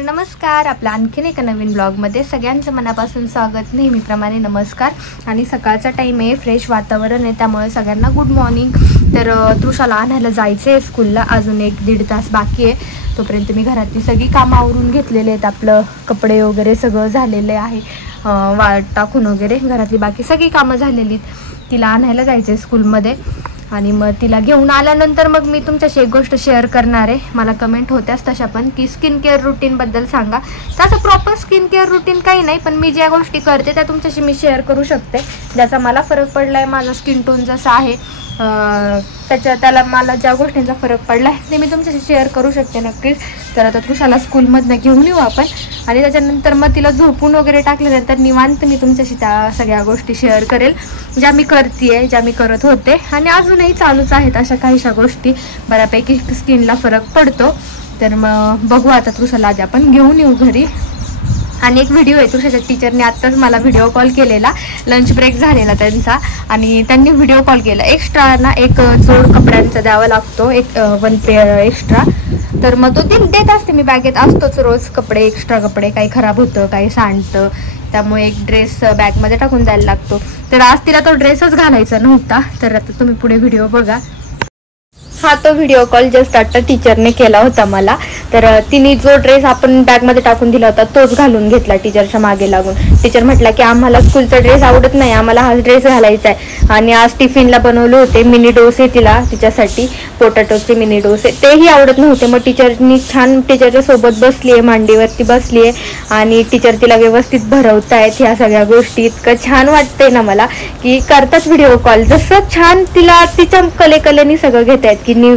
तर नमस्कार, आपल्या आणखीन एका नवीन ब्लॉगमध्ये सगळ्यांचं मनापासून स्वागत. नेहमीप्रमाणे नमस्कार. आणि सकाळचा टाईम आहे, फ्रेश वातावरण आहे, त्यामुळे सगळ्यांना गुड मॉर्निंग. तर तृषाला आणायला जायचं आहे स्कूलला, अजून 1-1.5 तास बाकी आहे. तोपर्यंत मी घरातली सगळी कामं आवरून घेतलेले आहेत. आपलं कपडे वगैरे सगळं झालेलं आहे, वाट टाकून वगैरे घरातली बाकी सगळी कामं झालेली. तिला आणायला जायचं आहे स्कूलमध्ये. आणि मग तिला घेऊन आल्यानंतर मग मी तुमच्याशी एक गोष्ट शेअर करणार आहे. मला कमेंट होत्याच तशा पण, की स्किन केअर रुटीनबद्दल सांगा. तसं प्रॉपर स्किन केअर रुटीन काही नाही, पण मी ज्या गोष्टी करते त्या तुमच्याशी मी शेअर करू शकते. ज्याचा मला फरक पडला आहे, माझा स्किन टोन जसा आहे त्याला मला ज्या गोष्टींचा फरक पडला आहे ते मी तुमच्याशी शेअर करू शकते नक्कीच. तर आता तृषाला स्कूलमधनं घेऊन येऊ आपण, आणि त्याच्यानंतर मग तिला झोपून वगैरे टाकल्यानंतर निवांत मी तुमच्याशी त्या सगळ्या गोष्टी शेअर करेल, ज्या मी करते, ज्या मी करत होते आणि अजूनही चालूच आहेत. अशा काहीशा गोष्टी बऱ्यापैकी स्किनला फरक पडतो. तर मग बघू आता तृषाला आज आपण घेऊन येऊ घरी. आणि एक व्हिडिओ आहे, तृषाच्या टीचरने आत्ताच मला व्हिडिओ कॉल केलेला, लंच ब्रेक झालेला त्यांचा, आणि त्यांनी व्हिडिओ कॉल केला. एक्स्ट्रा ना एक जोड कपड्यांचा द्यावा लागतो, 1 पेअर एक्स्ट्रा. तर मग तो देत असते मी, बॅगेत असतोच रोज कपडे, एक्स्ट्रा कपडे. काही खराब होतं, काही सांडतं, त्यामुळे एक ड्रेस बॅगमध्ये टाकून जायला लागतो. तर आज तिला तो ड्रेसच घालायचा नव्हता. तर आता तुम्ही पुढे व्हिडिओ बघा. हा तो व्हिडिओ कॉल जस्ट आता टीचरने केला होता मला. तर तिने जो ड्रेस आपण बॅगमध्ये टाकून दिला होता तोच घालून घेतला टीचरच्या मागे लागून. टीचर म्हटला की आम्हाला स्कूलचा ड्रेस आवडत नाही, आम्हाला हा ड्रेस घालायचा आहे. आणि आज टिफिनला बनवले होते मिनी डोसे तिच्यासाठी, पोटॅटोचे मिनी डोसे, तेही आवडत नव्हते. मग टीचरनी छान टीचरच्या सोबत बसली आहे, मांडीवरती बसली आहे, आणि टीचर तिला व्यवस्थित भरवतायत ह्या सगळ्या गोष्टी. इतकं छान वाटतंय ना मला की करतात व्हिडिओ कॉल, जसं छान तिला तिच्या कलेने सगळं घेत आहेत. की न्यू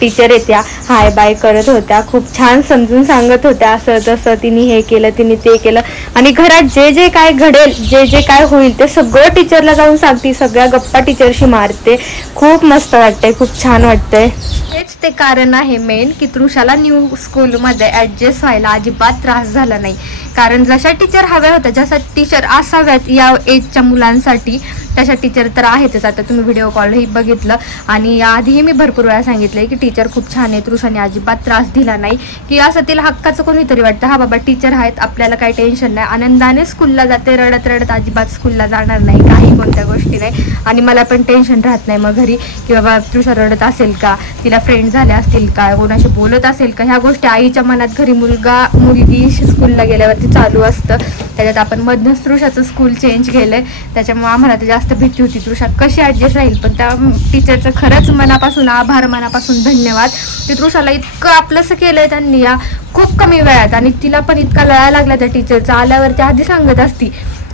टीचर येत्या, हाय बाय करत होत्या, खूप छान समजून सांगत होत्या, असं तसं तिने हे केलं, तिने ते केलं. आणि घरात जे जे काय घडेल, जे जे काय होईल ते सगळं टीचरला जाऊन सांगते, सगळ्या गप्पा टीचरशी मारते. खूप मस्त वाटतंय, खूप छान वाटतंय. हेच ते कारण आहे मेन, की तृषाला न्यू स्कूलमध्ये ॲडजस्ट व्हायला अजिबात त्रास झाला नाही. कारण जशा टीचर हव्या होत्या, जशा टीचर असाव्यात या एजच्या मुलांसाठी, तशा टीचर तर आहेतच. आता तुम्ही व्हिडिओ कॉलही बघितलं, आणि याआधीही मी भरपूर वेळा सांगितलंय की टीचर खूप छान आहे. तृषाने अजिबात त्रास दिला नाही, की असं तिला हक्काचं कोणीतरी वाटतं, हा बाबा टीचर आहेत, आपल्याला काही टेन्शन नाही, आनंदाने स्कूलला जाते, रडत रडत अजिबात स्कूलला जाणार नाही, काही कोणत्या गोष्टी नाही. आणि मला पण टेन्शन राहत नाही मग घरी, की बाबा तृषा रडत असेल का, तिला फ्रेंड झाले असतील का, कोणाशी बोलत असेल का, ह्या गोष्टी आईच्या मनात घरी मुलगी स्कूलला गेल्यावरती चालू असतं. त्याच्यात आपण मधनच तृषाचं स्कूल चेंज केलंय, त्याच्यामुळे आम्हाला तर जास्त भीती होती तृषा कशी ॲडजस्ट राहील. पण त्या टीचरचं खरंच मनापासून आभार, मनापासून धन्यवाद. ते तृषाला इतकं आपलंसं केलंय त्यांनी या खूप कमी वेळात. आणि तिला पण इतका लळा लागला त्या टीचरचा, आल्यावरती आधी सांगत असती,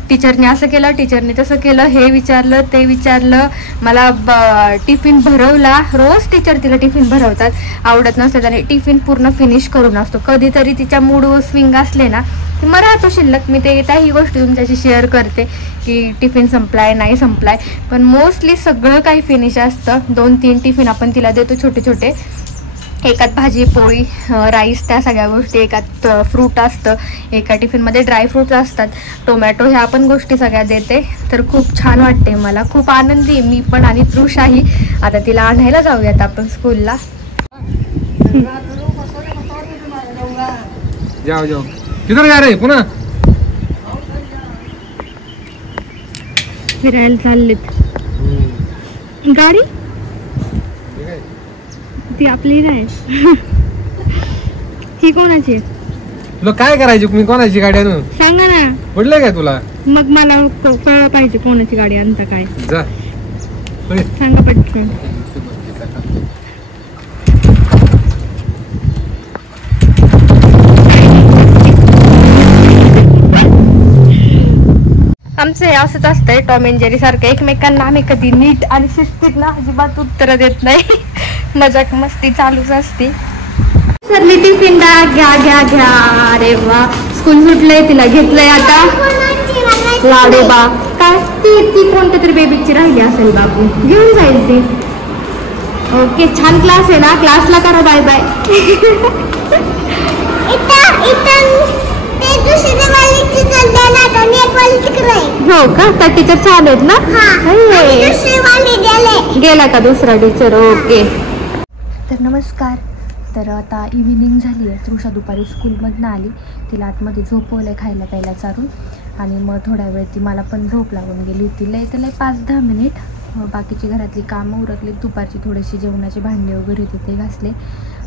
टीचरने असं केलं, टीचरने तसं केलं, हे विचारलं, ते विचारलं, मला टिफिन भरवला. रोज टीचर तिला टिफिन भरवतात, आवडत नसतं आणि टिफिन पूर्ण फिनिश करून असतो. कधीतरी तिच्या मूड स्विंग असले ना की मग राहतो शिल्लक, मी ते त्याही गोष्टी तुमच्याशी शेअर करते की टिफिन संपलाय नाही संपलाय. पण मोस्टली सगळं काही फिनिश असतं. 2-3 टिफिन आपण तिला देतो छोटे छोटे, एकात भाजी पोळी राईस, त्या सगळ्या गोष्टी, एकात फ्रूट असतं, एका टिफिनमध्ये ड्रायफ्रूट्स असतात, टोमॅटो, ह्या पण गोष्टी सगळ्या देते. तर खूप छान वाटते मला, खूप आनंदी आहे मी पण आणि तृषाही. आता तिला आणायला जाऊयात आपण स्कूलला. जाओ जाओ, किधर जा रहे पुन्हा? फिरायला चाललेत. गाडी ती आपली नाही, ही कोणाची? तुला काय करायची, मी कोणाची गाडी आणू सांगा ना. पडलंय काय तुला? मग मला कळलं पाहिजे कोणाची गाडी आणता काय, जा सांगा पटकन. आमचं हे असंच असतंय, टॉम अँड जेरी सारखं. एकमेकांना आम्ही कधी नीट आणि शिस्तीत ना अजिबात उत्तर देत नाही. मजाक मस्ती चालूच असते. सरली टिफिन घ्या घ्या घ्या. अरे वा, स्कूल सुटलंय, तिला घेतलंय आता. लाडोबा काय, ती कोणत्या तरी बेबीची राहिली असेल, बाबू घेऊन जाईल ती. ओके, छान क्लास आहे ना, क्लासला करा बाय बाय. हो का, त्या टीचर छान आहेत ना. गेला का दुसरा टीचर? ओके. तर नमस्कार, तर आता इव्हिनिंग झाली आहे. तृषा दुपारी स्कूलमधनं आली, तिला आतमध्ये झोपवलं खायला प्यायला चारून, आणि मग थोड्या वेळ ती मला पण झोप लागून गेली होती. लय तर लय 5-10 मिनिट. बाकीची घरातली कामं उरकली, दुपारची थोडीशी जेवणाचे भांडे वगैरे होते ते घासले,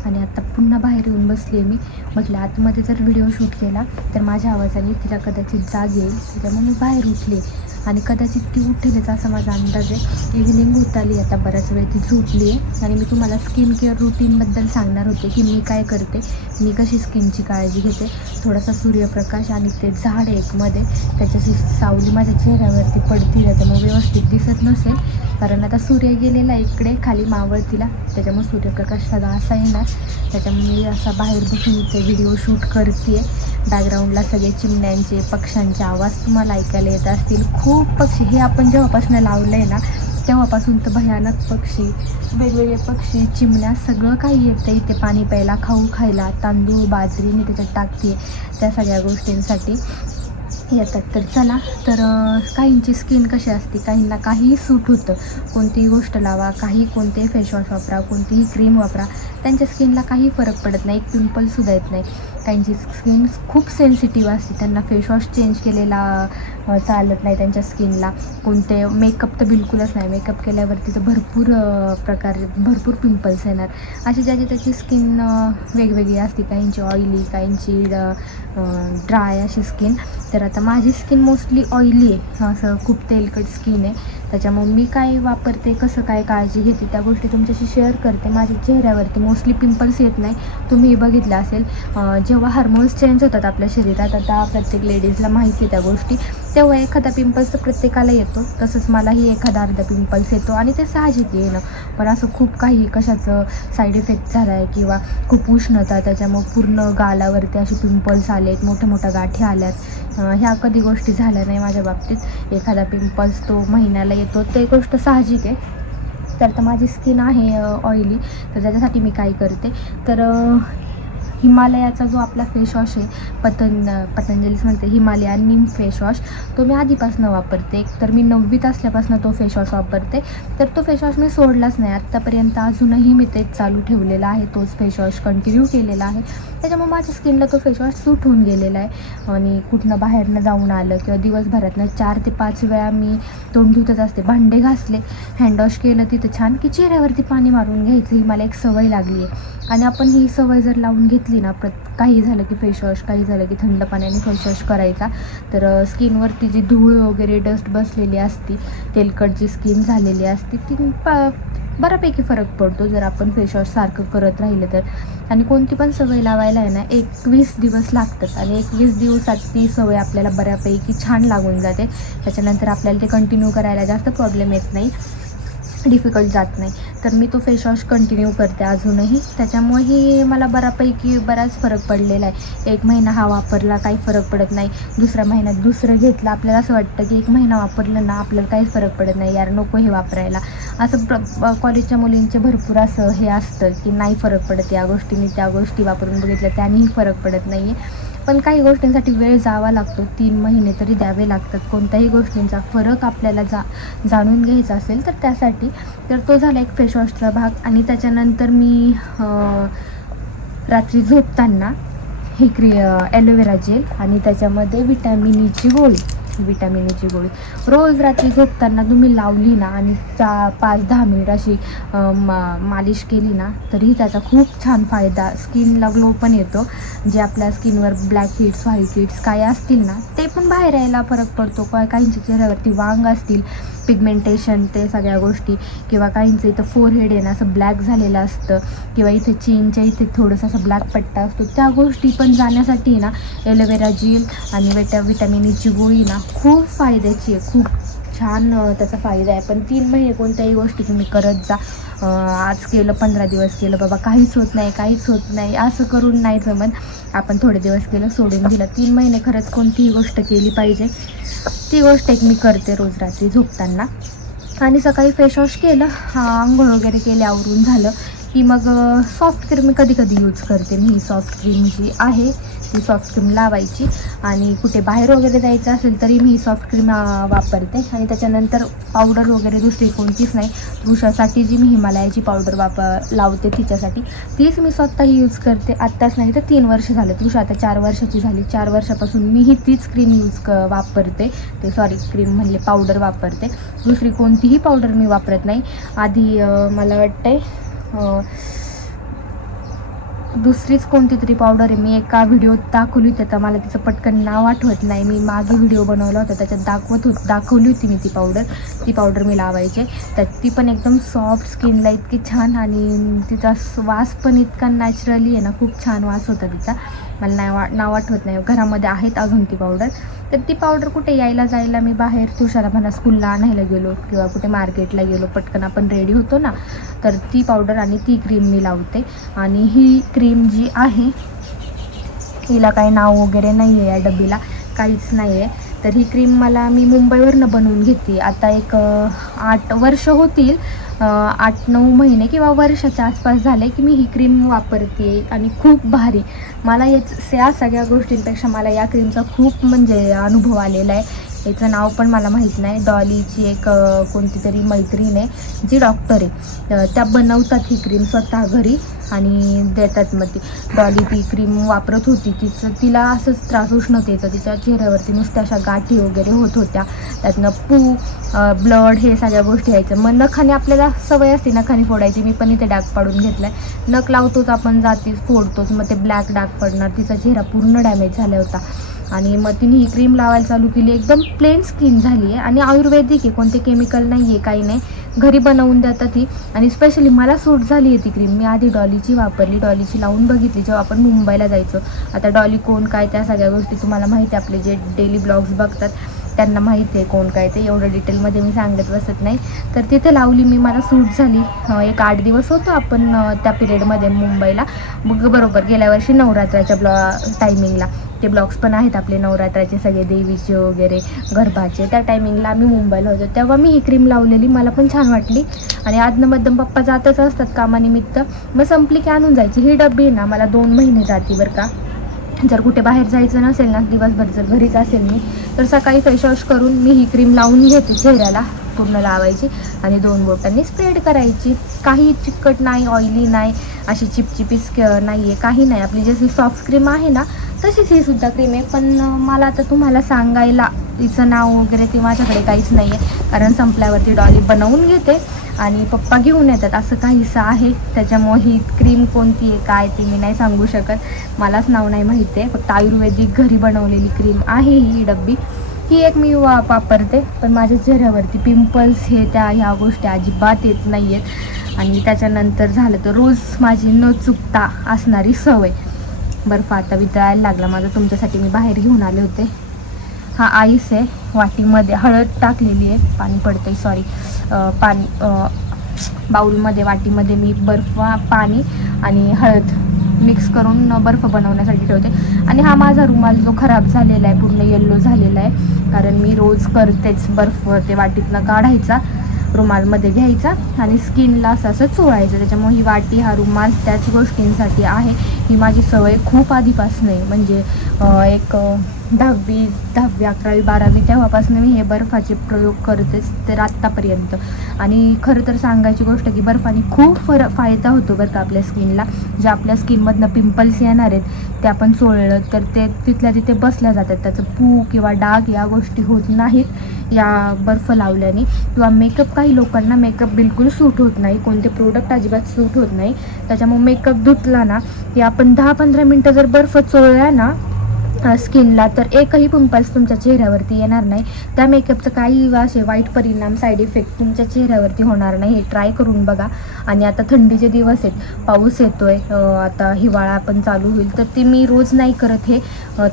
आणि आता पुन्हा बाहेर येऊन बसली आहे. मी म्हटलं आतमध्ये जर व्हिडिओ शूट केला तर माझ्या आवाजाने तिला कदाचित जाग येईल, त्याच्यामुळे मी बाहेर उठले, आणि कदाचित ती उठेलच असा माझा अंदाज आहे. इव्हिनिंग होत आली आता, बराच वेळ ती झोपली आहे. आणि मी तुम्हाला स्किन केअर रुटीनबद्दल सांगणार होते की मी काय करते, मी कशी स्किनची काळजी घेते. थोडासा सूर्यप्रकाश आणि ते झाड एक मध्ये, त्याच्याशी सावली माझ्या चेहऱ्यावरती पडती, त्याच्यामुळे व्यवस्थित दिसत नसेल, कारण आता सूर्य गेलेला इकडे खाली मावळतीला, त्याच्यामुळे सूर्यप्रकाश सगळा असा येणार. त्याच्यामुळे मी असा बाहेर बसून ते व्हिडिओ शूट करते. बॅकग्राऊंडला सगळे चिमण्यांचे पक्ष्यांचे आवाज तुम्हाला ऐकायला येत असतील. खूप पक्षी, हे आपण जेव्हापासून लावलं आहे ना तेव्हापासून तर भयानक पक्षी, वेगवेगळे पक्षी, चिमण्या, सगळं काही येतं इथे पाणी प्यायला, खाऊ खायला, तांदूळ बाजरी मी त्याच्यात टाकते, त्या सगळ्या गोष्टींसाठी येतात. तर चला, तर काहींची स्किन कशी असते, काहींना काहीही सूट होतं, कोणतीही गोष्ट लावा, कोणतेही फेसवॉश वापरा, कोणतीही क्रीम वापरा, त्यांच्या स्किनला काही फरक पडत नाही, एक पिंपलसुद्धा येत नाही. काहींची स्किन खूप सेन्सिटिव्ह असते, त्यांना फेसवॉश चेंज केलेला चालत नाही त्यांच्या स्किनला. कोणते मेकअप तर बिलकुलच नाही, मेकअप केल्यावरती तर भरपूर पिंपल्स येणार. अशी ज्याची त्याची स्किन वेगवेगळी असते, काहींची ऑइली, काहींची ड्राय अशी स्किन. तर आता माझी स्किन मोस्टली ऑइली आहे, असं खूप तेलकट स्किन आहे, त्याच्यामुळे मी काय वापरते, कसं काय काळजी घेते त्या गोष्टी तुमच्याशी शेअर करते. माझ्या चेहऱ्यावरती मोस्टली पिंपल्स येत नाही, तुम्ही बघितलं असेल. जेव्हा हार्मोन्स चेंज होतात आपल्या शरीरात, आता प्रत्येक लेडीजला माहिती आहे त्या गोष्टी, तेव्हा एखादा पिंपल्स तर प्रत्येकाला येतो, तसंच मलाही एखादा अर्धा पिंपल्स येतो, आणि ते साहजिक येणं. पण असं खूप काही कशाचं साईड इफेक्ट झाला आहे किंवा खूप उष्णता, त्याच्यामुळे पूर्ण गालावरती असे पिंपल्स आलेत, मोठ्या गाठी आल्यात, ह्या कधी गोष्टी झाल्या नाही माझ्या बाबतीत. एखादा पिंपल्स तो महिन्याला येतो, ते गोष्ट साहजिक आहे. तर माझी स्किन आहे ऑइली, तर त्याच्यासाठी मी काय करते, तर हिमालयाचा जो आपला फेसवॉश आहे, पतंजलीच म्हणते, हिमालयन नीम फेसवॉश, तो मी आधीपासून वापरते. तर मी 9वीत असल्यापासून तो फेसवॉश वापरते, तर तो फेसवॉश मी सोडलाच नाही आत्तापर्यंत, अजूनही मी तेच चालू ठेवलेला आहे, तोच फेसवॉश कंटिन्यू केलेला आहे. त्याच्यामुळे माझ्या स्किनला तो फेसवॉश सूट होऊन गेलेला आहे. आणि कुठनं बाहेरनं जाऊन आलं किंवा दिवसभरातनं 4 ते 5 वेळा मी तोंड धुतच असते. भांडे घासले, हँडवॉश केलं तिथं छान की चेहऱ्यावरती पाणी मारून घ्यायचं, ही मला एक सवय लागली आहे. आणि आपण ही सवय जर लावून घेतली ना, काही झालं की फेसवॉश, काही झालं की थंड पाण्याने फेसवॉश करायचा, तर स्किनवरती जी धूळ वगैरे डस्ट बसलेली असती, तेलकट जी स्किन झालेली असते, ती बऱ्यापैकी फरक पडतो जर आपण फेसवॉश सारखं करत राहिलं तर. आणि कोणती पण सवय लावायला आहे ना 21 दिवस लागतात, आणि 21 दिवसात ती सवय आपल्याला बऱ्यापैकी छान लागून जाते. त्याच्यानंतर आपल्याला ते कंटिन्यू करायला जास्त प्रॉब्लेम येत नाही, डिफिकल्ट जात नाही. तर मी तो फेसवॉश कंटिन्यू करते अजूनही, त्याच्यामुळेही मला बराच फरक पडलेला आहे. 1 महिना हा वापरला, काही फरक पडत नाही, दुसऱ्या महिन्यात दुसरं घेतलं, आपल्याला असं वाटतं की 1 महिना वापरलं ना आपल्याला काहीच फरक पडत नाही, यार नको हे वापरायला. असं कॉलेजच्या मुलींचे भरपूर असं हे असतं की नाही फरक पडत या गोष्टींनी, त्या गोष्टी वापरून बघितल्या त्यानेही फरक पडत नाही आहे. पण काही गोष्टींसाठी वेळ जावा लागतो, 3 महिने तरी द्यावे लागतात. कोणत्याही गोष्टींचा फरक आपल्याला जाणून घ्यायचा असेल तर त्यासाठी. तर तो झाला एक फेसवॉशचा भाग. आणि त्याच्यानंतर मी रात्री झोपताना ही ॲलोवेरा जेल आणि त्याच्यामध्ये विटॅमिन ईची गोळी रोज रात्री झोपताना तुम्ही लावली ना, आणि 5-10 मिनिट अशी मालिश केली ना, तरी त्याचा खूप छान फायदा, स्किनला ग्लो पण येतो. जे आपल्या स्किनवर ब्लॅक हिट्स, व्हाईट हिट्स काय असतील ना, ते पण बाहेर यायला फरक पडतो. काहींच्या चेहऱ्यावरती वांग असतील, पिगमेंटेशन, ते सगळ्या गोष्टी, किंवा काहींचं इथं फोरहेड आहे ना असं ब्लॅक झालेलं असतं, किंवा इथे चीनच्या इथे थोडंसं असं ब्लॅक पट्टा असतो, त्या गोष्टी पण जाण्यासाठी ना ॲलोवेरा जेल आणि विटॅमिन ईची गोळी ना खूप फायद्याची आहे, खूप छान त्याचा फायदा आहे. पण 3 महिने कोणत्याही गोष्टी तुम्ही करत जा. आज केलं, 15 दिवस केलं, बाबा काहीच होत नाही असं करून नाही जमत. आपण थोडे दिवस केलं, सोडून दिलं. 3 महिने खरंच कोणतीही गोष्ट केली पाहिजे. ती गोष्ट एक मी करते रोज रात्री झोपताना. आणि सकाळी फेसवॉश केलं, आंघोळ वगैरे केले, आवरून झालं की मग सॉफ्ट क्रीम मी कधी कधी यूज करते. मी ही सॉफ्ट क्रीम जी आहे ती सॉफ्ट क्रीम लावायची आणि कुठे बाहेर वगैरे जायचं असेल तरी मी ही सॉफ्ट क्रीम वापरते. आणि त्याच्यानंतर पावडर वगैरे दुसरी कोणतीच नाही. तृषासाठी जी मी हिमालयाची पावडर लावते तिच्यासाठी तीच मी स्वतः यूज करते. आत्ताच नाही तर 3 वर्ष झाले. तृषा आता 4 वर्षाची झाली. 4 वर्षापासून मी ही तीच क्रीम वापरते. क्रीम म्हणले पावडर वापरते. दुसरी कोणतीही पावडर मी वापरत नाही. आधी मला वाटतंय दुसरीच कोणती तरी पावडर आहे मी एका व्हिडिओत दाखवली होती. तर मला तिचं पटकन नाव आठवत नाही. मी मागे व्हिडिओ बनवला होता त्याच्यात दाखवली होती मी ती पावडर मी लावायचे. तर ती पण एकदम सॉफ्ट स्किनला इतकी छान आणि तिचा वास पण इतका नॅचरली आहे ना, खूप छान वास होता तिचा. मला नाव आठवत नाही. घरामध्ये आहेत अजून ती पावडर. तर ती पावडर कुठे यायला जायला मी बाहेर तुषारा म्हणा स्कूलला आणायला गेलो किंवा कुठे मार्केटला गेलो पटकन आपण रेडी होतो ना, तर ती पावडर आणि ती क्रीम मी लावते. आणि ही क्रीम जी आहे हिला काही नाव वगैरे नाही आहे, या डब्बीला काहीच नाही आहे. तर ही क्रीम मी मुंबईवरनं बनवून घेते. आता एक 8 वर्ष होतील, 8-9 महिने किंवा वर्षाच्या आसपास झाले की मी ही क्रीम वापरते आणि खूप भारी. मला या सगळ्या गोष्टींपेक्षा मला या क्रीमचा खूप म्हणजे अनुभव आलेला आहे. याचं नाव पण मला माहीत नाही. डॉलीची एक कोणती तरी मैत्रीण आहे जी डॉक्टर आहे, त्या बनवतात ही क्रीम स्वतः घरी आणि देतात. मग ती डॉली ती क्रीम वापरत होती. तिला असंच त्रास उष्णतेचा, तिच्या चेहऱ्यावरती नुसत्या अशा गाठी वगैरे होत होत्या. त्यातनं ब्लड हे सगळ्या गोष्टी यायचं. मग नखाने आपल्याला सवय असते नखाने फोडायची. मी पण इथे डाग पाडून घेतला आहे. नख लावतोच आपण जातीच फोडतोच, मग ते ब्लॅक डाग पडणार. तिचा चेहरा पूर्ण डॅमेज झाला होता आणि मग तिने ही क्रीम लावायला चालू केली. एकदम प्लेन स्किन झाली आहे आणि आयुर्वेदिक आहे, कोणते केमिकल नाही आहे, काही नाही, घरी बनवून देतात ही. आणि स्पेशली मला सूट झाली आहे ती क्रीम. मी आधी डॉलीची वापरली, डॉलीची लावून बघितली जेव्हा आपण मुंबईला जायचो. आता डॉली कोण काय त्या सगळ्या गोष्टी तुम्हाला माहिती आहे, आपले जे डेली ब्लॉग्स बघतात त्यांना माहिती आहे कोण काय ते. एवढं डिटेलमध्ये मी सांगत बसत नाही. तर तिथे लावली मी, मला सूट झाली. एक 8 दिवस होतो आपण त्या पिरियडमध्ये मुंबईला. मग बरोबर गेल्या वर्षी नवरात्राच्या टायमिंगला ते ब्लॉग्स पण आहेत आपले नवरात्राचे सगळे देवीचे वगैरे गरबाचे. त्या टायमिंगला आम्ही मुंबईला होतो तेव्हा मी ही क्रीम लावलेली. मला पण छान वाटली. आणि आदनं मध्यम पप्पा जातच असतात कामानिमित्त, मग संपली की आणून जायची. ही डब्बी ना मला 2 महिने जाते बरं का. जर कुठे बाहेर जायचं नसेल ना, दिवसभर जर घरीच असेल मी, तर सकाळी फेस वॉश करून मी ही क्रीम लावून घेते. चेहऱ्याला पूर्ण लावायची आणि 2 बोटांनी स्प्रेड करायची. काही चिकट नाही, ऑइली नाही, अशी चिपचिपीस नाही आहे, काही नाही. आपली जशी सॉफ्ट क्रीम आहे ना तशीच ही सुद्धा क्रीम आहे. पण मला आता तुम्हाला सांगायला तिचं नाव वगैरे ते माझ्याकडे काहीच नाही आहे, कारण संपल्यावरती डॉली बनवून घेते आणि पप्पा घेऊन येतात असं काहीसं आहे. त्याच्यामुळे ही क्रीम कोणती आहे काय ते मी नाही सांगू शकत, मलाच नाव नाही माहिती आहे. फक्त आयुर्वेदिक घरी बनवलेली क्रीम आहे ही डब्बी. ही एक मी वापरते. पण माझ्या चेहऱ्यावरती पिंपल्स ह्या गोष्टी अजिबात येत नाही आहेत. आणि त्याच्यानंतर झालं तर रोज माझी न चुकता असणारी सवय, बर्फ आता वितळायला लागला माझा. तुमच्यासाठी मी बाहेर घेऊन आले होते. हा आईस आहे, वाटीमध्ये हळद टाकलेली आहे, पाणी पडतंय सॉरी, बाउलमध्ये वाटीमध्ये मी पाणी आणि हळद मिक्स करून बर्फ बनवण्यासाठी ठेवते. आणि हा माझा रुमाल जो खराब झालेला आहे, पूर्ण येल्लो झालेला आहे, कारण मी रोज करतेच. बर्फ ते वाटीतनं काढायचा, रुमालमध्ये घ्यायचा आणि स्किनला असं चोळायचं. त्याच्यामुळे ही वाटी हा रुमाल त्याच गोष्टींसाठी आहे. ही माझी सवय खूप आधीपासून आहे, म्हणजे एक 10वी 11वी 12वी तेव्हापासून मी हे बर्फाचे प्रयोग करतेच तर आत्तापर्यंत. आणि खरं तर सांगायची गोष्ट की बर्फाने खूप फायदा होतो बरं का आपल्या स्किनला. जे आपल्या स्किनमधनं पिंपल्स येणार आहेत ते आपण चोळलं तर ते तिथल्या तिथे बसल्या जातात. त्याचं पू किंवा डाग या गोष्टी होत नाहीत या बर्फ लावल्याने. किंवा मेकअप, काही लोकांना मेकअप बिलकुल सूट होत नाही, कोणते प्रोडक्ट अजिबात सूट होत नाही. त्याच्यामुळे मेकअप धुतला ना की आपण 10-15 मिनटं जर बर्फ चोळला ना स्किनला तर एकही पिंपल्स तुमच्या चेहऱ्यावरती येणार नाही. त्या मेकअपचं काही असे वाईट परिणाम, साईड इफेक्ट तुमच्या चेहऱ्यावरती होणार नाही. हे ट्राय करून बघा. आणि आता थंडीचे दिवस आहेत, पाऊस येतोय, आता हिवाळा पण चालू होईल, तर ते मी रोज नाही करत. हे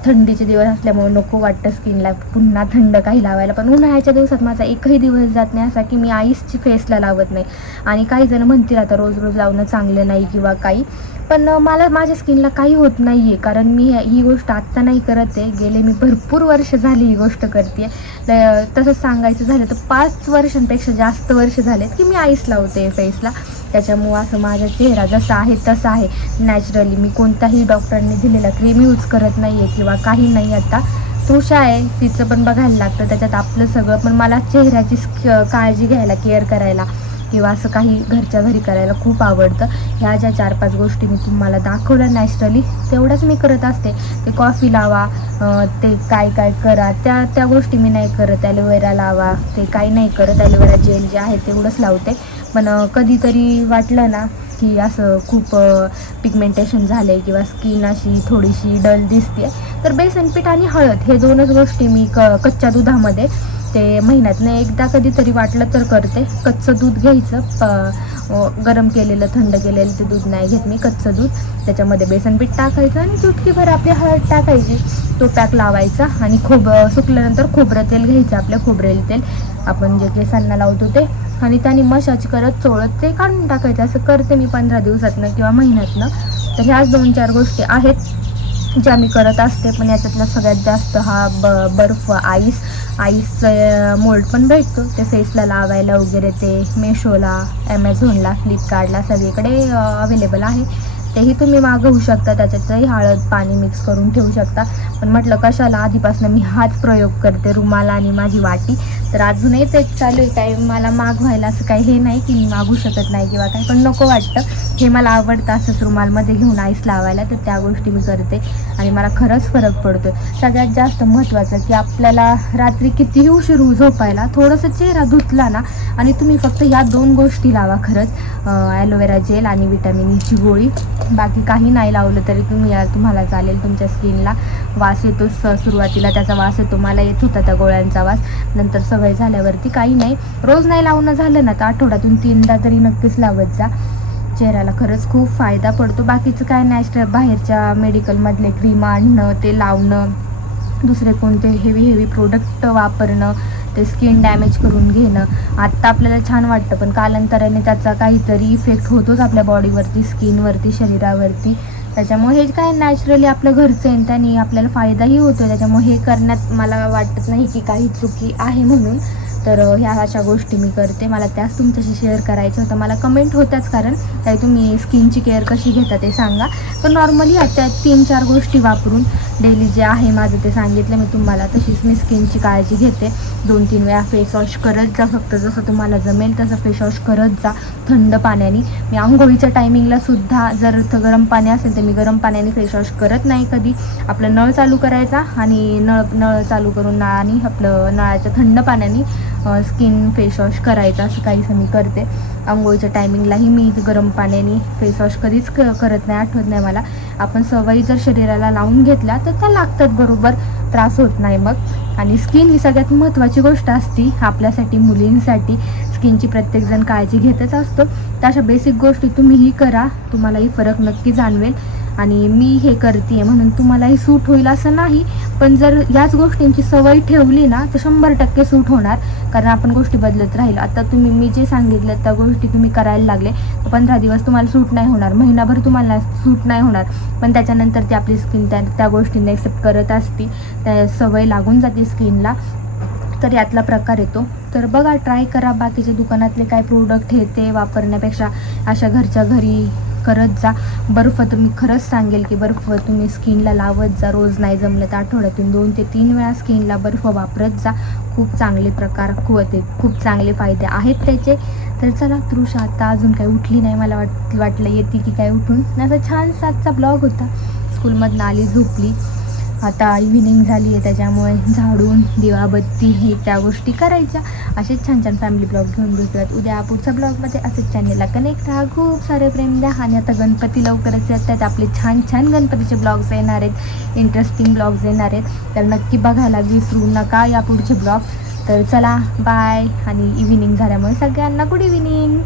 थंडीचे दिवस असल्यामुळे नको वाटतं स्किनला पुन्हा थंड काही लावायला. पण उन्हाळ्याच्या दिवसात माझा एकही दिवस जात नाही असा की मी आईसची फेसला लावत नाही. आणि काही जण म्हणतील आता रोज रोज लावणं चांगलं नाही किंवा काही, पण मला माझ्या स्किनला काही होत नाही आहे, कारण मी ही गोष्ट आत्ता नाही करत आहे, गेले मी भरपूर वर्ष झाली ही गोष्ट करते. तसंच सांगायचं झालं तर 5 वर्षांपेक्षा जास्त वर्ष झालेत की मी आईस लावते फेसला. त्याच्यामुळं असं माझा चेहरा जसा आहे तसा आहे नॅचरली. मी कोणताही डॉक्टरांनी दिलेला क्रीम यूज करत नाही आहे किंवा काही नाही. आता तृषा आहे, तिचं पण बघायला लागतं त्याच्यात आपलं सगळं. पण मला चेहऱ्याची काळजी घ्यायला, केअर करायला किंवा असं काही घरच्या घरी करायला खूप आवडतं. ह्या ज्या 4-5 गोष्टी मी तुम्हाला दाखवल्या नॅचरली तेवढंच मी करत असते. ते कॉफी लावा, ते काय काय करा, त्या गोष्टी मी नाही करत. ॲलोवेरा लावा, ते काही नाही करत. ॲलोवेरा जेल जे आहे तेवढंच लावते. पण कधीतरी वाटलं ना की असं खूप पिगमेंटेशन झालं आहे किंवा स्किन अशी थोडीशी डल दिसते, तर बेसन पीठ आणि हळद हे 2च गोष्टी मी कच्च्या दुधामध्ये ते महिन्यातनं एकदा कधीतरी वाटलं तर करते. कच्चं दूध घ्यायचं, गरम केलेलं थंड केलेलं ते दूध नाही घेत मी, कच्चं दूध, त्याच्यामध्ये बेसन पीठ टाकायचं आणि चुटकीभर आपली हळद टाकायची, तो पॅक लावायचा आणि सुकल्यानंतर खोबरं तेल घ्यायचं, आपलं खोबरेल तेल आपण जे केसांना लावतो ते, आणि त्याने मसाज करत चोळत ते काढून टाकायचं. असं करते मी 15 दिवसातनं किंवा महिन्यातनं. तर ह्याच 2-4 गोष्टी आहेत ज्या मी करत असते. पण याच्यातला सगळ्यात जास्त हा बर्फ, आईसचं मोल्ड पण भेटतो, ते फेसला लावायला वगैरे, ते मेशोला, ॲमेझॉनला, फ्लिपकार्टला सगळीकडे अवेलेबल आहे. तेही तुम्ही मागवू शकता. त्याच्यातही हळद पाणी मिक्स करून ठेवू शकता. पण म्हटलं कशाला, आधीपासून मी हाच प्रयोग करते, रुमाल आणि माझी वाटी. तर अजूनही तेच चालू आहे. काही मला मागवायला असं काही हे नाही की मी मागू शकत नाही किंवा काही, पण नको वाटतं. हे मला आवडतं असंच रुमालमध्ये घेऊन आईस लावायला, तर त्या गोष्टी मी करते आणि मला खरंच फरक पडतो. सगळ्यात जास्त महत्त्वाचं की आपल्याला रात्री कितीही उशीर झोपायला थोडंसं चेहरा धुतला ना आणि तुम्ही फक्त ह्या 2 गोष्टी लावा खरंच, ॲलोवेरा जेल आणि विटॅमिन ईची गोळी. बाकी काही नाही लावलं तरी तुम्हाला चालेल. तुमच्या स्किनला वास येतो, सुरुवातीला त्याचा वास येतो, मला येत होता त्या गोळ्यांचा वास, नंतर सवय झाल्यावरती काही नाही. रोज नाही लावणं झालं ना तर आठवड्यातून 3दा तरी नक्कीच लावत जा. चेहऱ्याला खरंच खूप फायदा पडतो. बाकीचं काय नॅचरल बाहेरच्या मेडिकलमधले क्रीम आणणं, ते लावणं, दुसरे कोणते हेवी प्रोडक्ट वापरणं, ते स्किन डॅमेज करून घेणं. आत्ता आपल्याला छान वाटतं पण कालांतराने त्याचा काहीतरी इफेक्ट होतोच आपल्या बॉडीवरती, स्किनवरती, शरीरावरती. त्याच्यामुळे हे काय नॅचरली आपलं घरचं आहे, त्याने आपल्याला फायदाही होतो. त्याच्यामुळे हे करण्यात मला वाटत नाही की काही चुकी आहे म्हणून. तर ह्या अशा गोष्टी मी करते, मला त्याच तुमच्याशी शेअर करायचं होतं. मला कमेंट होत्याच, कारण काही तुम्ही स्किनची केअर कशी घेता ते सांगा. पण नॉर्मली आता 3-4 गोष्टी वापरून डेली जे आहे माझं ते सांगितलं मी तुम्हाला. तशीच मी स्किनची काळजी घेते. 2-3 वेळा फेस वॉश करत जा, फक्त जसं तुम्हाला जमेल तसं फेस वॉश करत जा थंड पाण्याने. मी आंघोळीच्या टायमिंगला सुद्धा जर गरम पाणी असेल तर मी गरम पाण्याने फेस वॉश करत नाही कधी. आपलं नळ चालू करायचा आणि नळ चालू करून नळाने, आपलं नळाच्या थंड पाण्याने स्किन फेस वॉश करायचा, असं काहीसं मी करते. आंघोळीच्या टायमिंगलाही मी गरम पाण्याने फेस वॉश कधीच करत नाही, आठवत नाही मला. आपण सवयी जर शरीराला लावून घेतल्या तर त्या लागतात बरोबर, त्रास होत नाही मग. आणि स्किन ही सगळ्यात महत्त्वाची गोष्ट असते आपल्यासाठी, मुलींसाठी. स्किनची प्रत्येकजण काळजी घेतच असतो. तर अशा बेसिक गोष्टी तुम्हीही करा, तुम्हालाही फरक नक्की जाणवेल. आणि मी हे करते आहे म्हणून तुम्हालाही सूट होईल असं नाही, पण जर याच गोष्टींची सवय ठेवली ना तर 100% सूट होणार, कारण आपण गोष्टी बदलत राहील. आता मी जे सांगितलं त्या गोष्टी तुम्ही करायला लागले तर 15 दिवस तुम्हाला सूट नाही होणार, महिनाभर तुम्हाला सूट नाही होणार, पण त्याच्यानंतर ती आपली स्किन त्या गोष्टींना एक्सेप्ट करत असते, त्या सवय लागून जाते स्किनला. तर यातला प्रकार येतो. तर बघा, ट्राय करा. बाकीच्या दुकानातले काय प्रोडक्ट हे ते वापरण्यापेक्षा अशा घरच्या घरी करत जा. बर्फ तर मी खरंच सांगेल की बर्फ तुम्ही स्किनला लावत जा. रोज नाही जमलं तर आठवड्यातून 2 ते 3 वेळा स्किनला बर्फ वापरत जा. खूप चांगले प्रकार खूप चांगले फायदे आहेत त्याचे. तर चला, तृषा आता अजून काही उठली नाही, मला वाटलं येते की काय उठून. असा छान 7चा ब्लॉग होता. स्कूलमधनं आली, झोपली. आता इव्हिनिंग झाली आहे, त्याच्यामुळे झाडून दिवाबत्ती हे त्या गोष्टी करायच्या. असेच छान छान फॅमिली ब्लॉग घेऊन भेटूयात उद्या पुढच्या ब्लॉगमध्ये. असेच चॅनेलला कनेक्ट राहा, खूप सारे प्रेम द्या. आणि आता गणपती लवकरच येत आहेत, आपले छान छान गणपतीचे ब्लॉग्स येणार आहेत, इंटरेस्टिंग ब्लॉग्स येणार आहेत. तर नक्की बघायला विसरू नका या पुढचे ब्लॉग. तर चला, बाय. आणि इव्हिनिंग झाल्यामुळे सगळ्यांना गुड इव्हिनिंग.